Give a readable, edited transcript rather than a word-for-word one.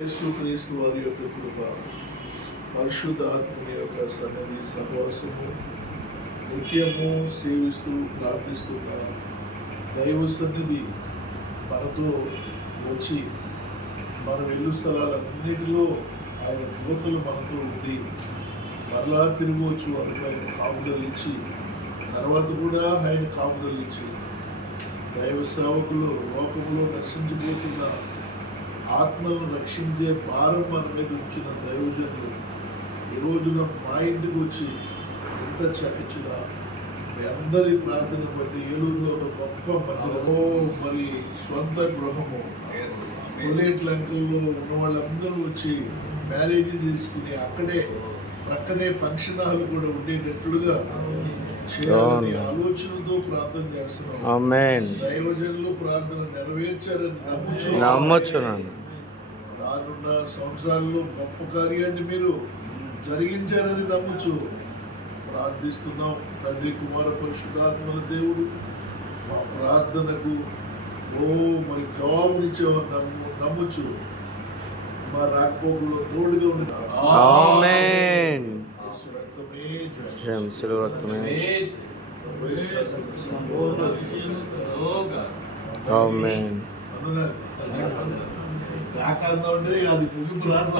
యేసుక్రీస్తు వారి యొక్క కృప, పరిశుద్ధాత్మని యొక్క సన్నిధి సహవాసము నిత్యము సేవిస్తూ ప్రార్థిస్తున్న దైవ సన్నిధి మనతో వచ్చి మన వెళ్ళు స్థలాలన్నిటిలో ఆయన దూతలు మనతో ఉండి మరలా తిరగవచ్చు అని ఆయన కాపుదలు ఇచ్చి తర్వాత కూడా ఆయన కాపుదలు ఇచ్చి దైవ సేవకులు లోకములో నశించిపోతున్న ఆత్మలను రక్షించే భారం మన మీద ఉంచిన దైవజనులు ఈ రోజున మా ఇంటికి వచ్చి ఎంత చక్కగా మీ అందరి ప్రార్థన బట్టి ఏలూరులో ఒక గొప్ప మందిరము మరి స్వంత గృహము కొల్లేటి లంకల్లో ఉన్న వాళ్ళందరూ వచ్చి మ్యారేజ్ చేసుకుని అక్కడే ప్రక్కనే ఫంక్షన్ హాల్ కూడా ఉండేటట్లుగా చేయాలని ఆలోచనతో ప్రార్థన చేస్తున్నాం. దైవజనులు ప్రార్థన నెరవేర్చారని నమ్ముచున్నాను. రానున్న సంవత్సరాల్లో గొప్ప కార్యాన్ని మీరు జరిగించారని నమ్ముచు ప్రార్థిస్తున్నాం. తండ్రి కుమార పరిశుద్ధాత్మల దేవుడు మా ప్రార్థనకు మరి జవాబునిచ్చేవారు నమ్ముచు మా రాకపోకల్లో తోడుగా ఉంది. అది ముగింపు రాదు.